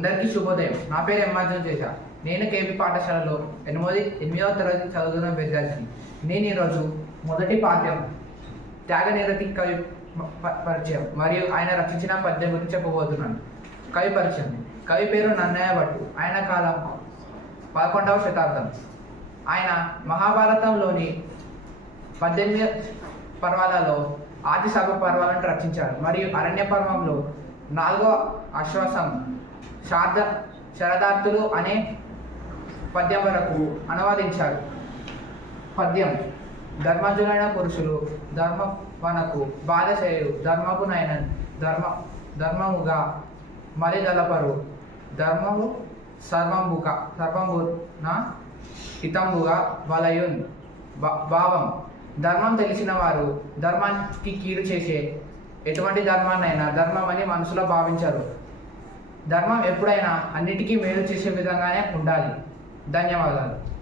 అందరికీ శుభోదయం. నా పేరు ఎంఆర్జన్ చేశ నేను కేపీ పాఠశాలలో ఎనిమిది ఎనిమిదవ తరగతి చదువుతున్న విద్యార్థిని నేను ఈరోజు మొదటి పాఠ్యం త్యాగనిరతి కవి పరిచయం మరియు ఆయన రచించిన పద్యం గురించి చెప్పబోతున్నాను. కవి పరిచయం. కవి పేరు నన్నయ్య భట్టు. ఆయన కాలం పదకొండవ శతాబ్దం. ఆయన మహాభారతంలోని పద్దెనిమిది పర్వాలలో ఆది సభ పర్వాలను రచించారు మరియు అరణ్య పర్వంలో నాలుగో అశ్వాసం శారద శరదార్థులు అనే పద్యం వరకు అనువాదించారు. పద్యం ధర్మజులైన పురుషులు ధర్మవనకు బాధ చేయు ధర్మపునైన ధర్మ ధర్మముగా మలిదలపరు. ధర్మము సర్వంబుక సర్వంబున హితంబుగా వలయున్ భా- భావం. ధర్మం తెలిసిన వారు ధర్మానికి కీడు చేసే ఎటువంటి ధర్మాన్నైనా ధర్మం అని మనసులో భావించరు. ధర్మం ఎప్పుడైనా అన్నిటికీ మేలు చేసే విధంగానే ఉండాలి. ధన్యవాదాలు.